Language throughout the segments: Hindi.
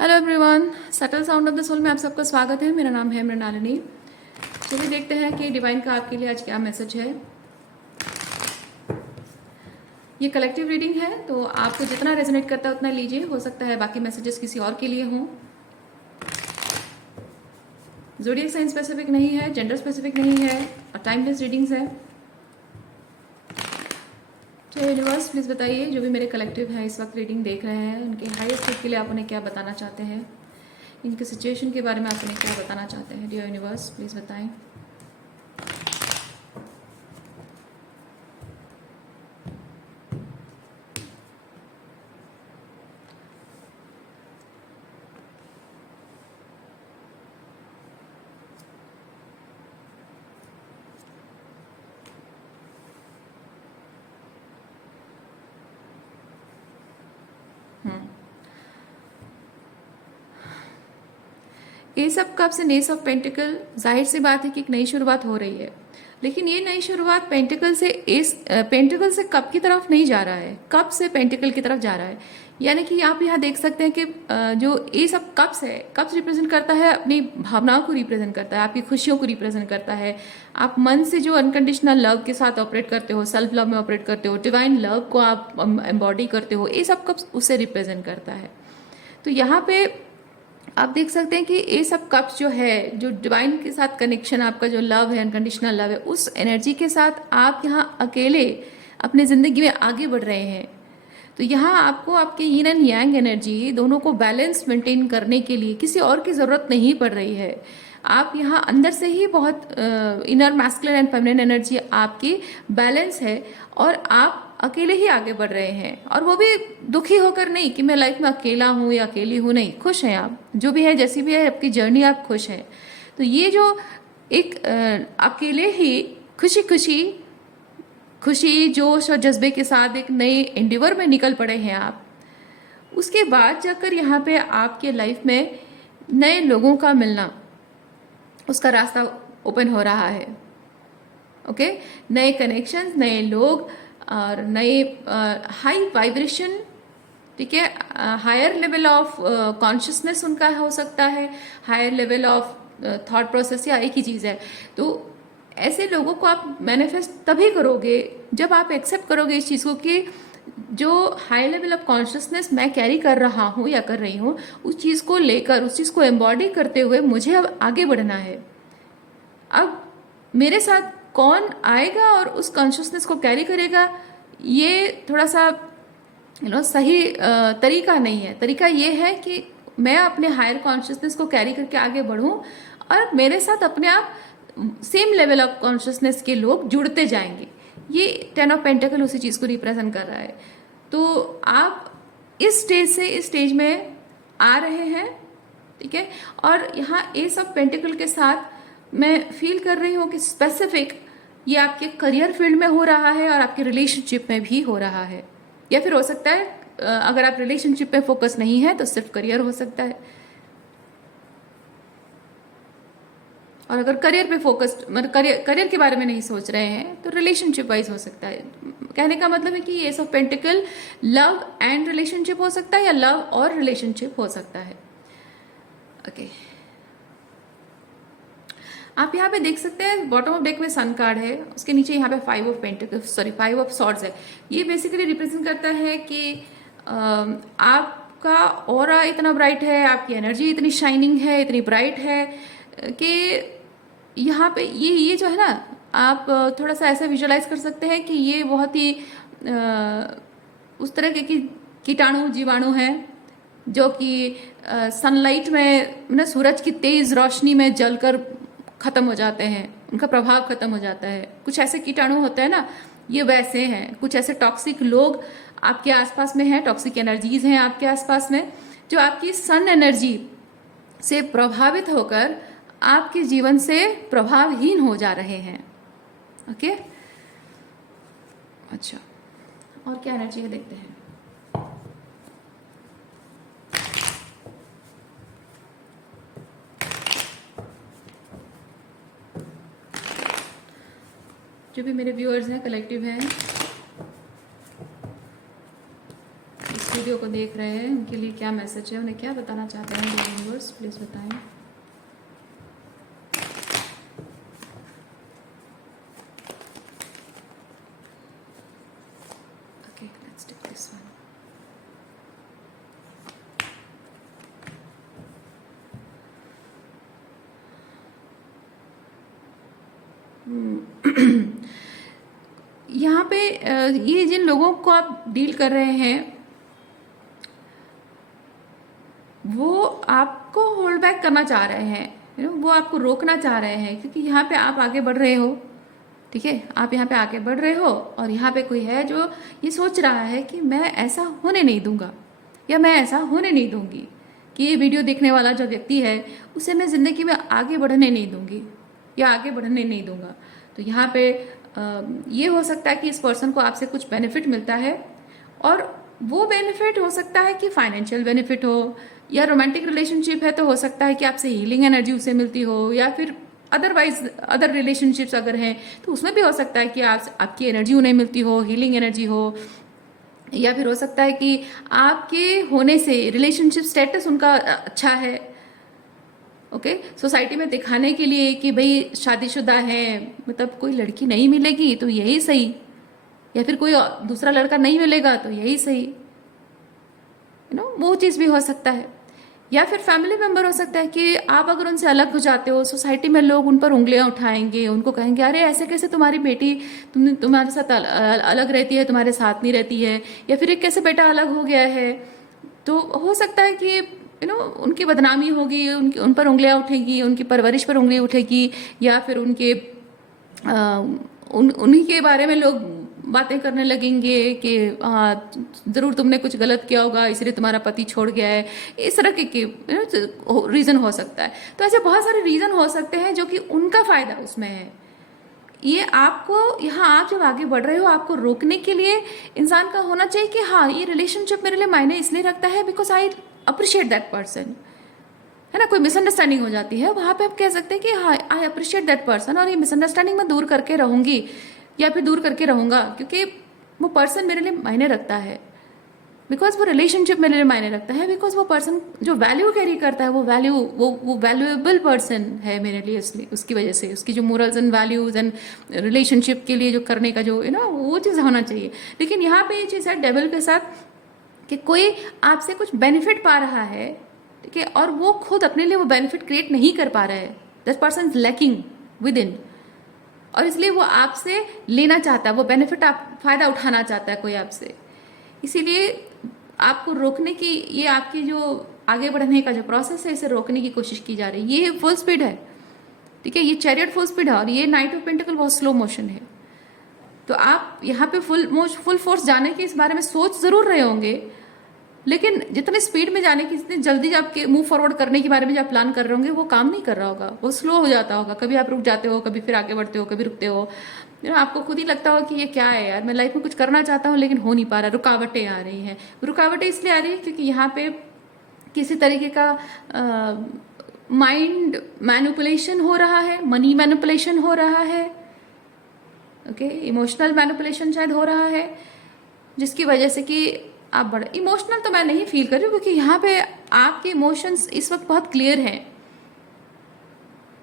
Hello everyone, subtle sound of the soul में आप सबका स्वागत है। मेरा नाम है मृणालिनी। चलिए देखते हैं कि डिवाइन का आपके लिए आज क्या मैसेज है। ये कलेक्टिव रीडिंग है, तो आपको जितना रेजोनेट करता है उतना लीजिए। हो सकता है बाकी मैसेजेस किसी और के लिए हों। ज़ोडिएक साइन स्पेसिफिक नहीं है, जेंडर स्पेसिफिक नहीं है और टाइमलेस रीडिंग्स है। तो यूनिवर्स प्लीज़ बताइए, जो भी मेरे कलेक्टिव हैं इस वक्त रीडिंग देख रहे हैं, उनके हाईएस्ट स्टेट के लिए आप उन्हें क्या बताना चाहते हैं, इनके सिचुएशन के बारे में आप उन्हें क्या बताना चाहते हैं। डियर यूनिवर्स प्लीज़ बताएं। S of cups and S of pentacle, जाहिर सी बात है कि एक नई शुरुआत हो रही है, लेकिन ये नई शुरुआत पेंटिकल से पेंटिकल से कप की तरफ नहीं जा रहा है, कप से पेंटिकल की तरफ जा रहा है। यानी कि आप यहाँ देख सकते हैं कि जो एस ऑफ कप्स है, कप्स रिप्रेजेंट करता है अपनी भावनाओं को रिप्रेजेंट करता है, आपकी खुशियों को रिप्रेजेंट करता है। आप मन से जो अनकंडीशनल लव के साथ ऑपरेट करते हो, सेल्फ लव में ऑपरेट करते हो, डिवाइन लव को आप एम्बॉडी करते हो, एस ऑफ कप्स उसे रिप्रेजेंट करता है। तो यहाँ पे आप देख सकते हैं कि ये सब कप्स जो है, जो डिवाइन के साथ कनेक्शन, आपका जो लव है, अनकंडीशनल लव है, उस एनर्जी के साथ आप यहाँ अकेले अपनी ज़िंदगी में आगे बढ़ रहे हैं। तो यहाँ आपको आपके यीन एंड यांग एनर्जी दोनों को बैलेंस मेंटेन करने के लिए किसी और की ज़रूरत नहीं पड़ रही है। आप यहाँ अंदर से ही बहुत inner masculine and feminine energy आपकी बैलेंस है और आप अकेले ही आगे बढ़ रहे हैं। और वो भी दुखी होकर नहीं कि मैं लाइफ में अकेला हूँ या अकेली हूँ, नहीं, खुश हैं आप, जो भी है जैसी भी है आपकी जर्नी, आप खुश हैं। तो ये जो एक अकेले ही खुशी जोश और जज्बे के साथ एक नए एंडिवर में निकल पड़े हैं आप, उसके बाद जाकर यहाँ पे आपके लाइफ में नए लोगों का मिलना, उसका रास्ता ओपन हो रहा है। ओके, नए कनेक्शंस, नए लोग और नए हाई वाइब्रेशन, ठीक है, हायर लेवल ऑफ कॉन्शियसनेस उनका हो सकता है, higher level of thought process, या एक ही चीज़ है। तो ऐसे लोगों को आप मैनिफेस्ट तभी करोगे जब आप एक्सेप्ट करोगे इस चीज़ को कि जो हाई लेवल ऑफ कॉन्शियसनेस मैं कैरी कर रहा हूँ या कर रही हूँ, उस चीज़ को लेकर, उस चीज़ को एम्बॉडी करते हुए मुझे अब आगे बढ़ना है। अब मेरे साथ कौन आएगा और उस कॉन्शियसनेस को कैरी करेगा, ये थोड़ा सा सही तरीका नहीं है। तरीका ये है कि मैं अपने हायर कॉन्शियसनेस को कैरी करके आगे बढ़ूं और मेरे साथ अपने आप सेम लेवल ऑफ कॉन्शियसनेस के लोग जुड़ते जाएंगे। ये 10 ऑफ पेंटिकल उसी चीज़ को रिप्रेजेंट कर रहा है। तो आप इस स्टेज से इस स्टेज में आ रहे हैं, ठीक है। और यहाँ एस ऑफ पेंटिकल के साथ मैं फील कर रही हूँ कि स्पेसिफिक ये आपके करियर फील्ड में हो रहा है और आपके रिलेशनशिप में भी हो रहा है, या फिर हो सकता है अगर आप रिलेशनशिप में फोकस नहीं है तो सिर्फ करियर हो सकता है। और अगर करियर पे फोकस, मतलब करियर के बारे में नहीं सोच रहे हैं, तो रिलेशनशिप वाइज हो सकता है। कहने का मतलब है कि S of pentacle love and relationship हो सकता है या लव और रिलेशनशिप हो सकता है। ओके, आप यहाँ पे देख सकते हैं बॉटम ऑफ डेक में सन कार्ड है, उसके नीचे यहाँ पे 5 of pentacle, sorry 5 of swords है। ये बेसिकली रिप्रेजेंट करता है कि आपका ऑरा इतना ब्राइट है, आपकी एनर्जी इतनी शाइनिंग है, इतनी ब्राइट है कि यहाँ पे ये जो है ना, आप थोड़ा सा ऐसा विजुअलाइज कर सकते हैं कि ये बहुत ही उस तरह के कीटाणु जीवाणु हैं जो कि सनलाइट में, ना, सूरज की तेज रोशनी में जलकर खत्म हो जाते हैं, उनका प्रभाव खत्म हो जाता है। कुछ ऐसे कीटाणु होते हैं ना, ये वैसे हैं। कुछ ऐसे टॉक्सिक लोग आपके आसपास में हैं, टॉक्सिक एनर्जीज हैं आपके आसपास में, जो आपकी सन एनर्जी से प्रभावित होकर आपके जीवन से प्रभावहीन हो जा रहे हैं। ओके, अच्छा, और क्या एनर्जी है देखते हैं। जो भी मेरे व्यूअर्स हैं, कलेक्टिव हैं, वीडियो को देख रहे हैं उनके लिए क्या मैसेज है, उन्हें क्या बताना चाहते हैं यूनिवर्स, प्लीज़ बताएं। Okay, let's take this one. यहाँ पे ये जिन लोगों को आप डील कर रहे हैं वो आपको होल्ड बैक करना चाह रहे हैं, वो आपको रोकना चाह रहे हैं, क्योंकि यहाँ पे आप आगे बढ़ रहे हो। ठीक है, आप यहाँ पे आगे बढ़ रहे हो और यहाँ पे कोई है जो ये सोच रहा है कि मैं ऐसा होने नहीं दूंगा या मैं ऐसा होने नहीं दूंगी कि ये वीडियो देखने वाला जो व्यक्ति है उसे मैं ज़िंदगी में आगे बढ़ने नहीं दूंगी या आगे बढ़ने नहीं दूंगा। तो यहाँ पे ये हो सकता है कि इस पर्सन को आपसे कुछ बेनिफिट मिलता है, और वो बेनिफिट हो सकता है कि फाइनेंशियल बेनिफिट हो, या रोमांटिक रिलेशनशिप है तो हो सकता है कि आपसे हीलिंग एनर्जी उसे मिलती हो, या फिर अदरवाइज अदर रिलेशनशिप्स अगर हैं तो उसमें भी हो सकता है कि आपकी एनर्जी उन्हें मिलती हो, हीलिंग एनर्जी हो, या फिर हो सकता है कि आपके होने से रिलेशनशिप स्टेटस उनका अच्छा है। ओके, सोसाइटी में दिखाने के लिए कि भाई शादीशुदा है, मतलब कोई लड़की नहीं मिलेगी तो यही सही, या फिर कोई दूसरा लड़का नहीं मिलेगा तो यही सही, वो चीज़ भी हो सकता है। या फिर फैमिली मेंबर हो सकता है कि आप अगर उनसे अलग हो जाते हो, सोसाइटी में लोग उन पर उंगलियां उठाएंगे, उनको कहेंगे अरे ऐसे कैसे तुम्हारी बेटी तुम्हारे साथ अलग रहती है, तुम्हारे साथ नहीं रहती है, या फिर एक कैसे बेटा अलग हो गया है। तो हो सकता है कि उनकी बदनामी होगी, उन पर उंगलियां उठेगी, उनकी परवरिश पर उंगली उठेगी, या फिर उन्हीं के बारे में लोग बातें करने लगेंगे कि हाँ ज़रूर तुमने कुछ गलत किया होगा इसलिए तुम्हारा पति छोड़ गया है। इस तरह के रीज़न हो सकता है। तो ऐसे बहुत सारे रीज़न हो सकते हैं जो कि उनका फ़ायदा उसमें है। ये आपको यहाँ आप जब आगे बढ़ रहे हो आपको रोकने के लिए इंसान का होना चाहिए कि हाँ ये रिलेशनशिप मेरे लिए मायने इसलिए रखता है because I appreciate that person, है ना। कोई मिसअंडरस्टैंडिंग हो जाती है वहाँ पे आप कह सकते हैं कि हाँ आई अप्रिशिएट दैट पर्सन, और ये मिसअंडरस्टैंडिंग मैं दूर करके रहूंगी या फिर दूर करके रहूंगा, क्योंकि वो पर्सन मेरे लिए मायने रखता है, बिकॉज वो रिलेशनशिप मेरे लिए मायने रखता है, बिकॉज वो पर्सन जो वैल्यू कैरी करता है वो वैल्यूएबल पर्सन है मेरे लिए, इसलिए उसकी वजह से उसकी जो morals and values and relationship के लिए जो करने का जो वो चीज़ होना चाहिए। लेकिन यहाँ पे ये चीज़ है डेविल के साथ कि कोई आपसे कुछ बेनिफिट पा रहा है, ठीक है, और वो खुद अपने लिए वो बेनिफिट क्रिएट नहीं कर पा रहा है, that person is lacking with in, और इसलिए वो आपसे लेना चाहता है वो बेनिफिट, आप फायदा उठाना चाहता है कोई आपसे। इसीलिए आपको रोकने की, ये आपकी जो आगे बढ़ने का जो प्रोसेस है इसे रोकने की कोशिश की जा रही है। ये फुल स्पीड है, ठीक है, ये चैरियट फुल स्पीड है, और ये नाइट ऑफ पेंटिकल बहुत स्लो मोशन है। तो आप यहाँ पे फुल फोर्स जाने के इस बारे में सोच जरूर रहे होंगे, लेकिन जितने स्पीड में जाने की, जितनी जल्दी आपके मूव फॉरवर्ड करने के बारे में जो आप प्लान कर रहे होंगे वो काम नहीं कर रहा होगा, वो स्लो हो जाता होगा। कभी आप रुक जाते हो, कभी फिर आगे बढ़ते हो, कभी रुकते हो, आपको खुद ही लगता हो कि ये क्या है यार, मैं लाइफ में कुछ करना चाहता हूँ लेकिन हो नहीं पा रहा, रुकावटें आ रही हैं। रुकावटें इसलिए आ रही है क्योंकि यहाँ पे किसी तरीके का माइंड मैनिपुलेशन हो रहा है, मनी मैनिपुलेशन हो रहा है, ओके, इमोशनल मैनिपुलेशन शायद हो रहा है, जिसकी वजह से कि आप बड़े इमोशनल तो मैं नहीं फील कर रही हूँ, क्योंकि यहाँ पे आपके इमोशंस इस वक्त बहुत क्लियर हैं,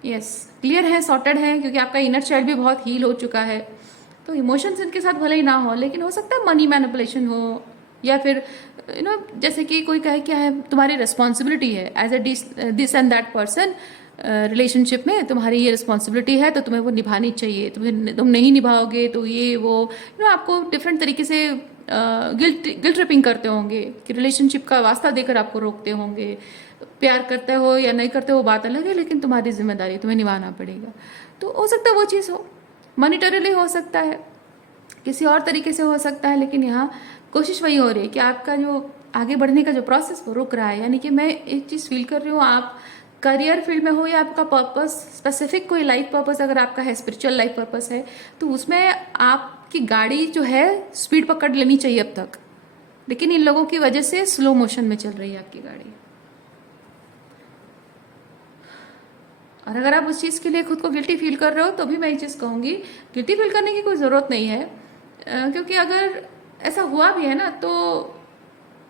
यस क्लियर है, सॉर्टेड है, क्योंकि आपका इनर चाइल्ड भी बहुत हील हो चुका है। तो इमोशंस इनके साथ भले ही ना हो, लेकिन हो सकता है मनी मैनिपुलेशन हो, या फिर जैसे कि कोई कहे क्या है तुम्हारी रिस्पॉन्सिबिलिटी है as a this and that person, relationship में तुम्हारी ये रिस्पॉन्सिबिलिटी है तो तुम्हें वो निभानी चाहिए, तुम नहीं निभाओगे तो ये वो आपको डिफरेंट तरीके से गिल्ट ट्रिपिंग करते होंगे कि रिलेशनशिप का वास्ता देकर आपको रोकते होंगे। प्यार करते हो या नहीं करते हो बात अलग है, लेकिन तुम्हारी जिम्मेदारी तुम्हें निभाना पड़ेगा। तो हो सकता है वो चीज़ हो, मॉनिटरीली हो सकता है, किसी और तरीके से हो सकता है, लेकिन यहाँ कोशिश वही हो रही है कि आपका जो आगे बढ़ने का जो प्रोसेस वो रुक रहा है। यानी कि मैं एक चीज़ फील कर रही हूँ, आप करियर फील्ड में हो या आपका पर्पस स्पेसिफिक कोई लाइफ पर्पस अगर आपका है, स्पिरिचुअल लाइफ पर्पस है, तो उसमें आपकी गाड़ी जो है स्पीड पकड़ लेनी चाहिए अब तक, लेकिन इन लोगों की वजह से स्लो मोशन में चल रही है आपकी गाड़ी। और अगर आप उस चीज़ के लिए खुद को गिल्टी फील कर रहे हो तो भी मैं ये चीज़ कहूँगी, गिल्टी फील करने की कोई ज़रूरत नहीं है, क्योंकि अगर ऐसा हुआ भी है ना तो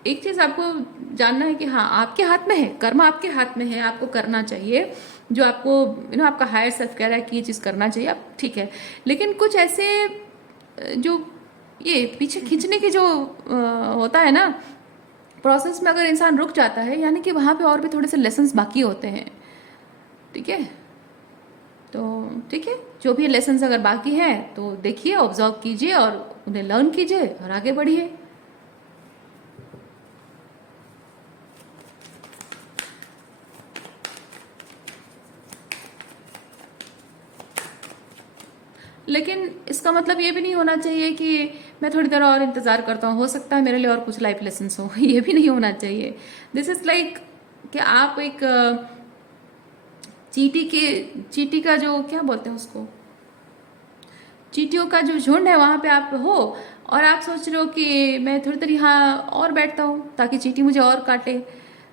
एक चीज़ आपको जानना है कि हाँ, आपके हाथ में है, कर्म आपके हाथ में है, आपको करना चाहिए जो आपको आपका हायर सेल्फ कह रहा है कि ये चीज़ करना चाहिए, आप ठीक है। लेकिन कुछ ऐसे जो ये पीछे खींचने की जो होता है ना प्रोसेस में, अगर इंसान रुक जाता है यानी कि वहाँ पे और भी थोड़े से लेसन्स बाकी होते हैं। ठीक है, तो ठीक है, जो भी लेसन्स अगर बाकी हैं तो देखिए, ऑब्जर्व कीजिए और उन्हें लर्न कीजिए और आगे बढ़िए। लेकिन इसका मतलब ये भी नहीं होना चाहिए कि मैं थोड़ी देर और इंतज़ार करता हूँ, हो सकता है मेरे लिए और कुछ लाइफ लेसन्स हो। ये भी नहीं होना चाहिए। दिस इज़ लाइक कि आप एक चीटी का जो क्या बोलते हैं उसको, चींटियों का जो झुंड है वहाँ पे आप हो और आप सोच रहे हो कि मैं थोड़ी देर यहाँ और बैठता हूँ ताकि चींटी मुझे और काटे।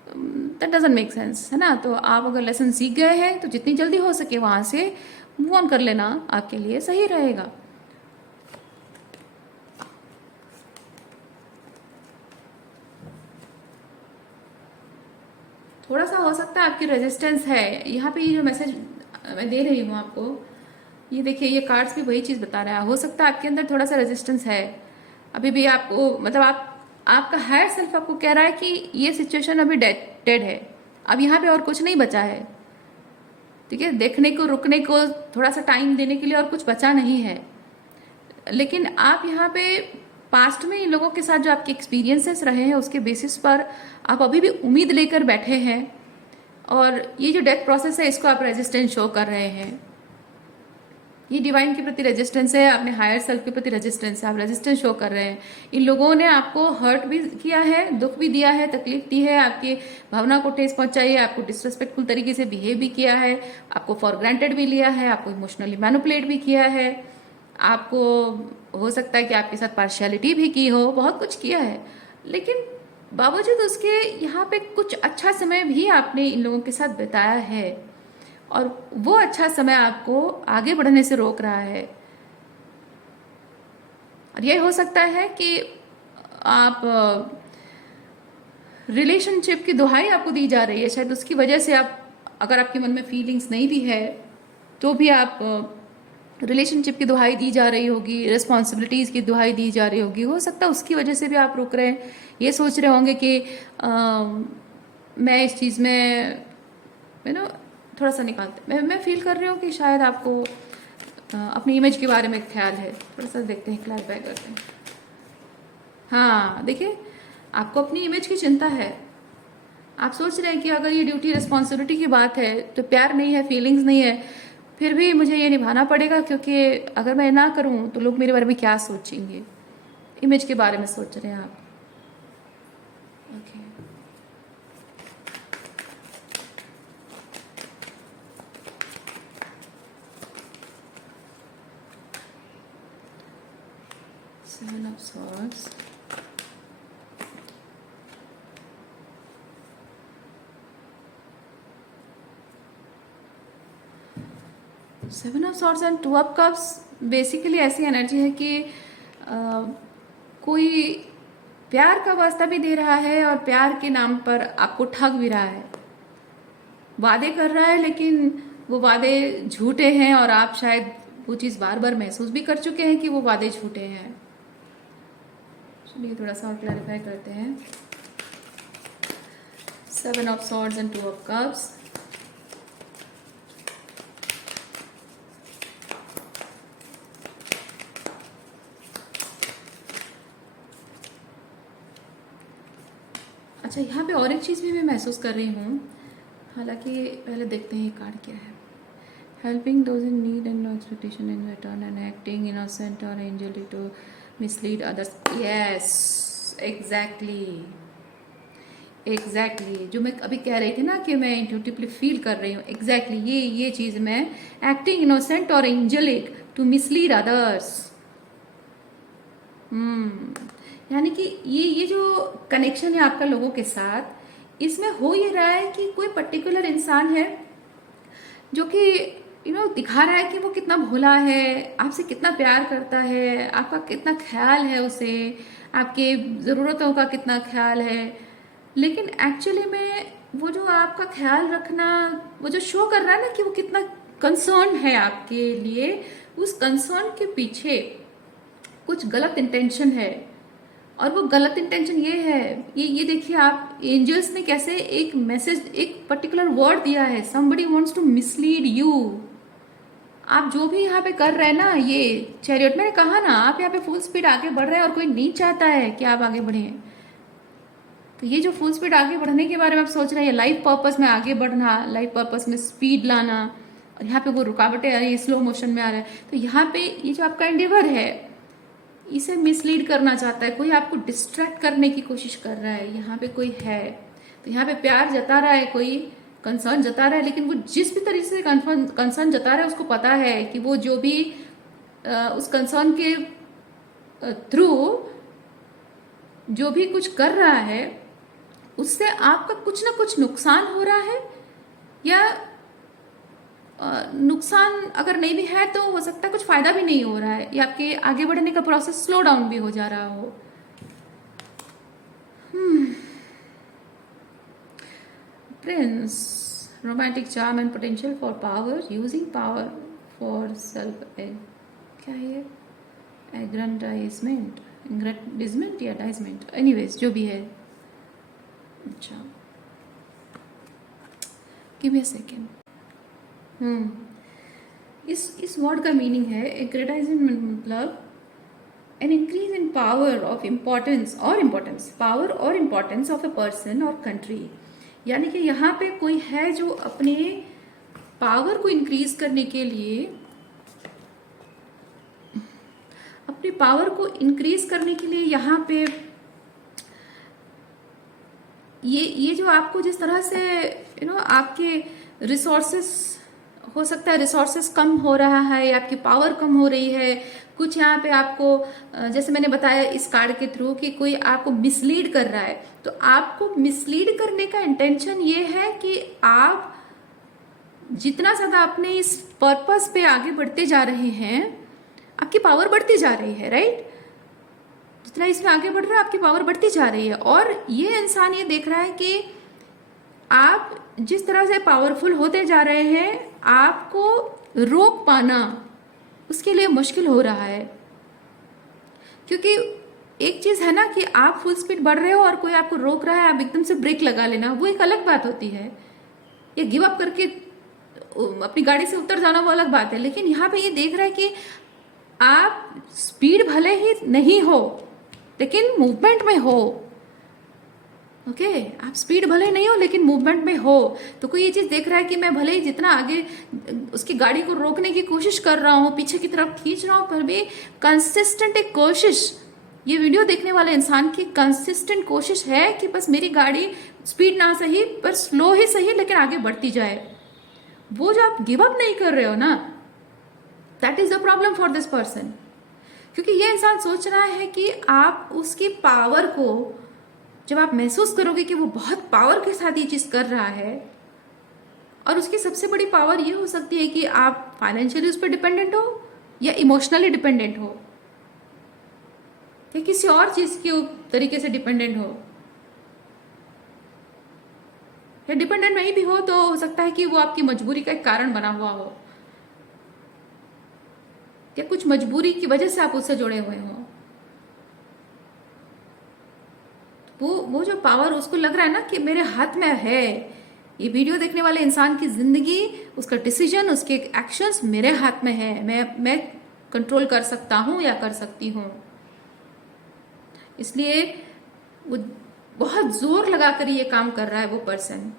दैट डजंट मेक सेंस, है ना। तो आप अगर लेसन सीख गए हैं तो जितनी जल्दी हो सके वहाँ से मूव ऑन कर लेना आपके लिए सही रहेगा। थोड़ा सा हो सकता है आपकी रेजिस्टेंस है यहाँ पे। ये जो मैसेज मैं दे रही हूँ आपको, ये देखिए, ये कार्ड्स भी वही चीज़ बता रहा है। हो सकता है आपके अंदर थोड़ा सा रेजिस्टेंस है अभी भी। आपको मतलब आपका हायर सेल्फ आपको कह रहा है कि ये सिचुएशन अभी डेड है, अब यहाँ पे और कुछ नहीं बचा है। ठीक है, देखने को, रुकने को, थोड़ा सा टाइम देने के लिए और कुछ बचा नहीं है। लेकिन आप यहाँ पे पास्ट में इन लोगों के साथ जो आपके एक्सपीरियंसेस रहे हैं उसके बेसिस पर आप अभी भी उम्मीद लेकर बैठे हैं और ये जो डेथ प्रोसेस है इसको आप रेजिस्टेंस शो कर रहे हैं। ये डिवाइन के प्रति रेजिस्टेंस है, अपने हायर सेल्फ के प्रति रेजिस्टेंस है, आप रेजिस्टेंस शो कर रहे हैं। इन लोगों ने आपको हर्ट भी किया है, दुख भी दिया है, तकलीफ दी है, आपकी भावना को ठेस पहुंचाई है, आपको डिसरेस्पेक्टफुल तरीके से बिहेव भी किया है, आपको फॉर ग्रांटेड भी लिया है, आपको इमोशनली मैनिपुलेट भी किया है, आपको हो सकता है कि आपके साथ पार्शियलिटी भी की हो, बहुत कुछ किया है। लेकिन बावजूद उसके यहाँ पे कुछ अच्छा समय भी आपने इन लोगों के साथ बिताया है और वो अच्छा समय आपको आगे बढ़ने से रोक रहा है। और ये हो सकता है कि आप रिलेशनशिप की दुहाई आपको दी जा रही है, शायद उसकी वजह से आप, अगर आपके मन में फीलिंग्स नहीं भी है तो भी आप रिलेशनशिप की दुहाई दी जा रही होगी, रिस्पॉन्सिबिलिटीज़ की दुहाई दी जा रही होगी। हो सकता है उसकी वजह से भी आप रुक रहे हैं। ये सोच रहे होंगे कि मैं इस चीज़ में थोड़ा सा निकालते, मैं फील कर रही हूँ कि शायद आपको अपनी इमेज के बारे में ख्याल है। थोड़ा सा देखते हैं, क्लैरिफाई करते हैं। हाँ देखिए, आपको अपनी इमेज की चिंता है। आप सोच रहे हैं कि अगर ये ड्यूटी रिस्पॉन्सिबिलिटी की बात है तो प्यार नहीं है, फीलिंग्स नहीं है, फिर भी मुझे ये निभाना पड़ेगा क्योंकि अगर मैं ना करूँ तो लोग मेरे बारे में क्या सोचेंगे। इमेज के बारे में सोच रहे हैं आप। Okay, Seven of Swords, seven of swords and two of cups. Basically ऐसी एनर्जी है कि कोई प्यार का वास्ता भी दे रहा है और प्यार के नाम पर आपको ठग भी रहा है, वादे कर रहा है, लेकिन वो वादे झूठे हैं और आप शायद वो चीज़ बार बार महसूस भी कर चुके हैं कि वो वादे झूठे हैं। चलिए थोड़ा सा और क्लैरिफाई करते हैं। Seven of swords and two of cups. अच्छा, यहाँ पे और एक चीज़ भी मैं महसूस कर रही हूँ, हालांकि पहले देखते हैं ये कार्ड क्या है। Helping those in need and no expectation in return and acting innocent और angelic to mislead others. Yes, exactly जो मैं अभी कह रही थी ना कि मैं इंट्यूटिवली फील कर रही हूँ, एग्जैक्टली ये चीज़ मैं, एक्टिंग इनोसेंट और एंजलिक टू मिसलीड अदर्स। यानी कि ये जो कनेक्शन है आपका लोगों के साथ, इसमें हो ये रहा है कि कोई पर्टिकुलर इंसान है जो कि दिखा रहा है कि वो कितना भोला है, आपसे कितना प्यार करता है, आपका कितना ख्याल है उसे, आपके ज़रूरतों का कितना ख्याल है, लेकिन एक्चुअली में वो जो आपका ख्याल रखना, वो जो शो कर रहा है ना कि वो कितना कंसर्न है आपके लिए, उस कंसर्न के पीछे कुछ गलत इंटेंशन है। और वो गलत इंटेंशन ये है, ये देखिए आप, एंजल्स ने कैसे एक मैसेज, एक पर्टिकुलर वर्ड दिया है, somebody wants to mislead you। आप जो भी यहाँ पे कर रहे हैं ना, ये चैरियट, मैंने कहा ना, आप यहाँ पे फुल स्पीड आगे बढ़ रहे हैं और कोई नहीं चाहता है कि आप आगे बढ़े। तो ये जो फुल स्पीड आगे बढ़ने के बारे में आप सोच रहे हैं, लाइफ पर्पस में आगे बढ़ना, लाइफ पर्पस में स्पीड लाना, और यहाँ पे वो रुकावटें आ रही है, स्लो मोशन में आ रहा है, तो यहाँ पे ये जो आपका एंडेवर है, इसे मिसलीड करना चाहता है, कोई आपको डिस्ट्रैक्ट करने की कोशिश कर रहा है, यहाँ पे कोई है। तो यहाँ पे प्यार जता रहा है, कोई कंसर्न जता रहा है, लेकिन वो जिस भी तरीके से कंसर्न जता रहा है, उसको पता है कि वो जो भी उस कंसर्न के थ्रू जो भी कुछ कर रहा है, उससे आपका कुछ ना कुछ नुकसान हो रहा है, या नुकसान अगर नहीं भी है तो हो सकता है कुछ फायदा भी नहीं हो रहा है, या आपके आगे बढ़ने का प्रोसेस स्लो डाउन भी हो जा रहा हो। Prince, romantic charm and potential for power, using power for self, क्या है, एग्रेंडाइजमेंट, इंग्रेडिजमेंट या डाइजमेंट, एनीवेज जो भी है। अच्छा, गिव मी अ सेकेंड। इस वर्ड का मीनिंग है एग्रेडाइजमेंट, मतलब an increase in power of importance power और इम्पोर्टेंस ऑफ ए पर्सन और कंट्री। यानी कि यहाँ पे कोई है जो अपने पावर को इंक्रीज करने के लिए, अपनी पावर को इंक्रीज करने के लिए यहाँ पे ये जो आपको जिस तरह से आपके रिसोर्सेस, हो सकता है रिसोर्सेस कम हो रहा है या आपकी पावर कम हो रही है, कुछ यहाँ पे आपको जैसे मैंने बताया इस कार्ड के थ्रू कि कोई आपको मिसलीड कर रहा है, तो आपको मिसलीड करने का इंटेंशन ये है कि आप जितना ज़्यादा अपने इस पर्पस पे आगे बढ़ते जा रहे हैं, आपकी पावर बढ़ती जा रही है, राइट। जितना इसमें आगे बढ़ रहा है आपकी पावर बढ़ती जा रही है, और ये इंसान ये देख रहा है कि आप जिस तरह से पावरफुल होते जा रहे हैं, आपको रोक पाना उसके लिए मुश्किल हो रहा है। क्योंकि एक चीज़ है ना कि आप फुल स्पीड बढ़ रहे हो और कोई आपको रोक रहा है, आप एकदम से ब्रेक लगा लेना, वो एक अलग बात होती है, या गिव अप करके अपनी गाड़ी से उतर जाना वो अलग बात है। लेकिन यहाँ पे ये देख रहा है कि आप स्पीड भले ही नहीं हो लेकिन मूवमेंट में हो। ओके, आप स्पीड भले नहीं हो लेकिन मूवमेंट में हो। तो कोई ये चीज़ देख रहा है कि मैं भले ही जितना आगे उसकी गाड़ी को रोकने की कोशिश कर रहा हूँ, पीछे की तरफ खींच रहा हूँ, पर भी कंसिस्टेंट एक कोशिश, ये वीडियो देखने वाले इंसान की कंसिस्टेंट कोशिश है कि बस मेरी गाड़ी स्पीड ना सही पर स्लो ही सही लेकिन आगे बढ़ती जाए। वो जो आप गिव अप नहीं कर रहे हो ना, that is the problem for this person. क्योंकि ये इंसान सोच रहा है कि आप उसकी पावर को, जब आप महसूस करोगे कि वो बहुत पावर के साथ ये चीज़ कर रहा है, और उसकी सबसे बड़ी पावर ये हो सकती है कि आप फाइनेंशियली उस पर डिपेंडेंट हो, या इमोशनली डिपेंडेंट हो, या किसी और चीज़ के तरीके से डिपेंडेंट हो, या डिपेंडेंट नहीं भी हो तो हो सकता है कि वो आपकी मजबूरी का एक कारण बना हुआ हो, या कुछ मजबूरी की वजह से आप उससे जुड़े हुए हो। वो जो पावर उसको लग रहा है ना कि मेरे हाथ में है, ये वीडियो देखने वाले इंसान की जिंदगी, उसका डिसीजन, उसके एक्शंस मेरे हाथ में है, मैं कंट्रोल कर सकता हूँ या कर सकती हूँ। इसलिए वो बहुत जोर लगाकर ये काम कर रहा है। वो पर्सन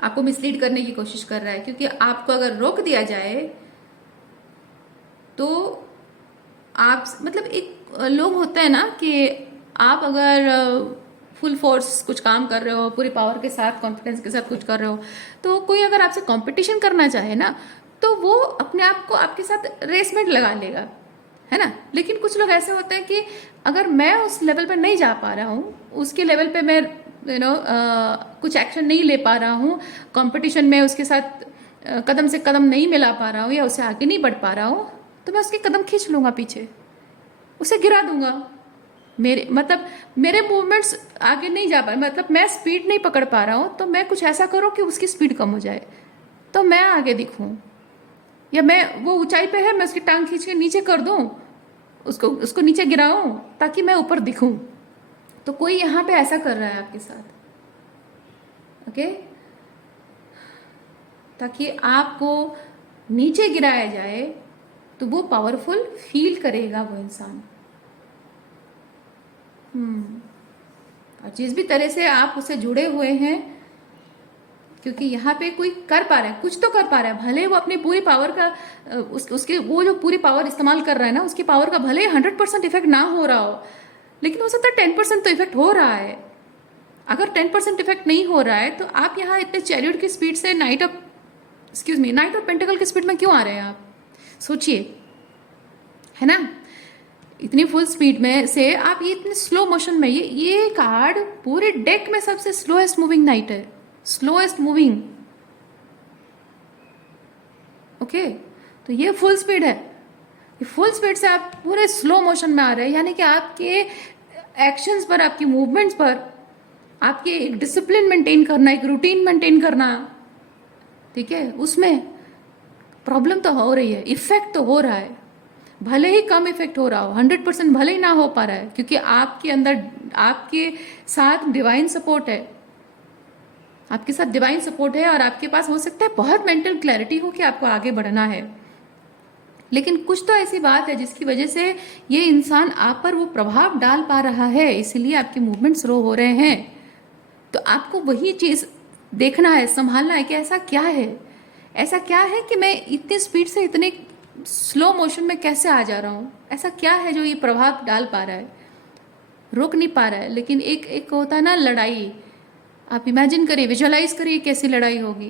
आपको मिसलीड करने की कोशिश कर रहा है, क्योंकि आपको अगर रोक दिया जाए तो आप, मतलब एक लोग होता है ना कि आप अगर फुल फोर्स कुछ काम कर रहे हो, पूरी पावर के साथ, कॉन्फिडेंस के साथ कुछ कर रहे हो, तो कोई अगर आपसे कंपटीशन करना चाहे ना, तो वो अपने आप को आपके साथ रेस में लगा लेगा, है ना। लेकिन कुछ लोग ऐसे होते हैं कि अगर मैं उस लेवल पर नहीं जा पा रहा हूँ, उसके लेवल पे मैं कुछ एक्शन नहीं ले पा रहा हूँ, कंपटीशन में उसके साथ कदम से कदम नहीं मिला पा रहा हूँ, या उससे आगे नहीं बढ़ पा रहा हूँ, तो मैं उसके कदम खींच लूँगा पीछे, उसे गिरा दूंगा, मेरे मूवमेंट्स आगे नहीं जा पा रहे, मतलब मैं स्पीड नहीं पकड़ पा रहा हूँ, तो मैं कुछ ऐसा करूँ कि उसकी स्पीड कम हो जाए, तो मैं आगे दिखूँ। या मैं वो ऊंचाई पे है, मैं उसकी टांग खींच के नीचे कर दूँ, उसको उसको नीचे गिराऊं ताकि मैं ऊपर दिखूं। तो कोई यहाँ पे ऐसा कर रहा है आपके साथ, ओके, ताकि आपको नीचे गिराया जाए तो वो पावरफुल फील करेगा वो इंसान। और जिस भी तरह से आप उससे जुड़े हुए हैं, क्योंकि यहाँ पे कोई कर पा रहा है, कुछ तो कर पा रहा है, भले वो अपनी पूरी पावर का उसके वो जो पूरी पावर इस्तेमाल कर रहा है ना, उसकी पावर का भले 100% इफेक्ट ना हो रहा हो, लेकिन हो सकता है 10% तो इफेक्ट हो रहा है। अगर 10% इफेक्ट नहीं हो रहा है तो आप यहाँ इतने चैरियट की स्पीड से नाइट ऑफ पेंटिकल की स्पीड में क्यों आ रहे हैं? आप सोचिए, है ना, इतनी फुल स्पीड में से आप ये इतने स्लो मोशन में, ये कार्ड पूरे डेक में सबसे स्लोएस्ट मूविंग नाइट है, स्लोएस्ट मूविंग, ओके। तो ये फुल स्पीड है, ये फुल स्पीड से आप पूरे स्लो मोशन में आ रहे हैं, यानी कि आपके एक्शंस पर, आपकी मूवमेंट्स पर, आपके एक डिसिप्लिन मेंटेन करना, एक रूटीन मेंटेन करना, ठीक है, उसमें प्रॉब्लम तो हो रही है, इफेक्ट तो हो रहा है, भले ही कम इफेक्ट हो रहा हो, 100% भले ही ना हो पा रहा है, क्योंकि आपके अंदर, आपके साथ डिवाइन सपोर्ट है, आपके साथ डिवाइन सपोर्ट है, और आपके पास हो सकता है बहुत मेंटल क्लैरिटी हो कि आपको आगे बढ़ना है, लेकिन कुछ तो ऐसी बात है जिसकी वजह से ये इंसान आप पर वो प्रभाव डाल पा रहा है, इसलिए आपके मूवमेंट स्लो हो रहे हैं। तो आपको वही चीज देखना है, संभालना है कि ऐसा क्या है, ऐसा क्या है कि मैं इतनी स्पीड से इतने स्लो मोशन में कैसे आ जा रहा हूँ, ऐसा क्या है जो ये प्रभाव डाल पा रहा है, रोक नहीं पा रहा है। लेकिन एक एक होता है ना लड़ाई, आप इमेजिन करिए, विजुअलाइज करिए कैसी लड़ाई होगी।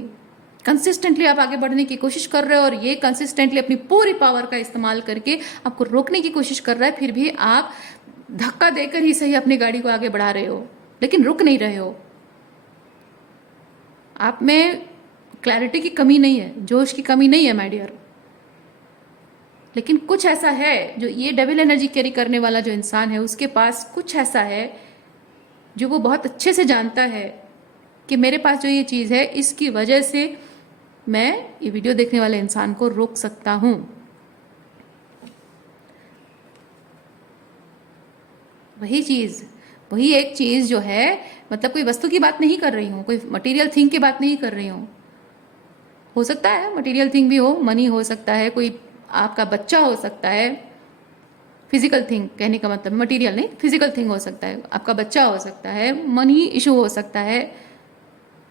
कंसिस्टेंटली आप आगे बढ़ने की कोशिश कर रहे हो, और ये कंसिस्टेंटली अपनी पूरी पावर का इस्तेमाल करके आपको रोकने की कोशिश कर रहा है, फिर भी आप धक्का देकर ही सही अपनी गाड़ी को आगे बढ़ा रहे हो, लेकिन रुक नहीं रहे हो। आप में क्लैरिटी की कमी नहीं है, जोश की कमी नहीं है माय डियर, लेकिन कुछ ऐसा है जो ये डेविल एनर्जी कैरी करने वाला जो इंसान है, उसके पास कुछ ऐसा है जो वो बहुत अच्छे से जानता है कि मेरे पास जो ये चीज़ है, इसकी वजह से मैं ये वीडियो देखने वाले इंसान को रोक सकता हूं। वही चीज़, वही एक चीज़ जो है, मतलब कोई वस्तु की बात नहीं कर रही हूँ, कोई मटेरियल थिंग की बात नहीं कर रही हूँ। हो सकता है मटेरियल थिंग भी हो, मनी हो सकता है, कोई आपका बच्चा हो सकता है, फिजिकल थिंग कहने का मतलब मटेरियल नहीं, फिजिकल थिंग हो सकता है, आपका बच्चा हो सकता है, मनी इशू हो सकता है,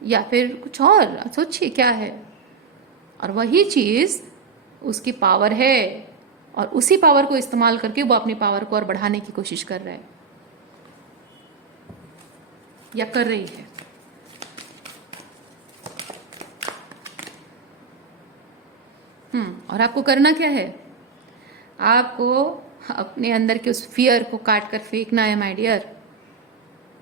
या फिर कुछ और, सोचिए क्या है। और वही चीज़ उसकी पावर है, और उसी पावर को इस्तेमाल करके वो अपनी पावर को और बढ़ाने की कोशिश कर रहा है या कर रही है। और आपको करना क्या है? आपको अपने अंदर के उस फियर को काट कर फेंकना है माय डियर,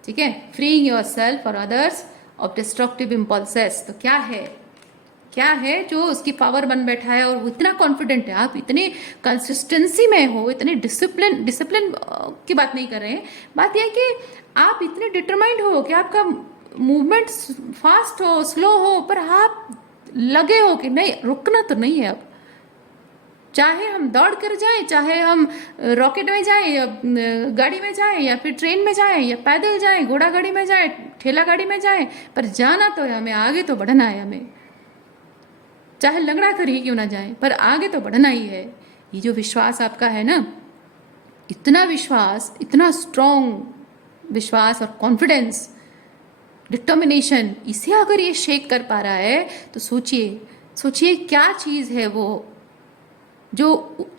ठीक है। फ्रीइंग योर सेल्फ और अदर्स ऑफ डिस्ट्रक्टिव इम्पल्सेस। तो क्या है, क्या है जो उसकी पावर बन बैठा है, और वो इतना कॉन्फिडेंट है, आप इतने कंसिस्टेंसी में हो, इतने डिसिप्लिन की बात नहीं कर रहे हैं, बात यह है कि आप इतने डिटरमाइंड हो कि आपका मूवमेंट फास्ट हो, स्लो हो, पर आप लगे हो कि नहीं, रुकना तो नहीं है अब, चाहे हम दौड़ कर जाएं, चाहे हम रॉकेट में जाएं, या गाड़ी में जाएं, या फिर ट्रेन में जाएं, या पैदल जाएं, घोड़ा गाड़ी में जाएं, ठेला गाड़ी में जाएं, पर जाना तो है हमें, आगे तो बढ़ना है हमें, चाहे लंगड़ा कर ही क्यों ना जाएं, पर आगे तो बढ़ना ही है। ये जो विश्वास आपका है ना, इतना विश्वास, इतना स्ट्रॉन्ग विश्वास और कॉन्फिडेंस, डिटर्मिनेशन, इसे अगर ये शेक कर पा रहा है, तो सोचिए, सोचिए क्या चीज़ है वो जो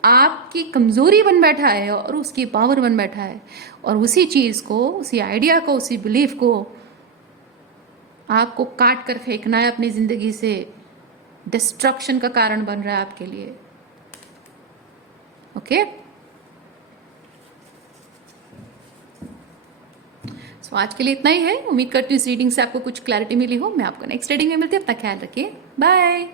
आपकी कमजोरी बन बैठा है और उसकी पावर बन बैठा है, और उसी चीज़ को, उसी आइडिया को, उसी बिलीफ को आपको काट कर फेंकना है अपनी ज़िंदगी से, डिस्ट्रक्शन का कारण बन रहा है आपके लिए, ओके। सो आज के लिए इतना ही है। उम्मीद करती हूँ इस रीडिंग से आपको कुछ क्लैरिटी मिली हो। मैं आपको नेक्स्ट रीडिंग में मिलती हूँ। अपना ख्याल रखिए, बाय।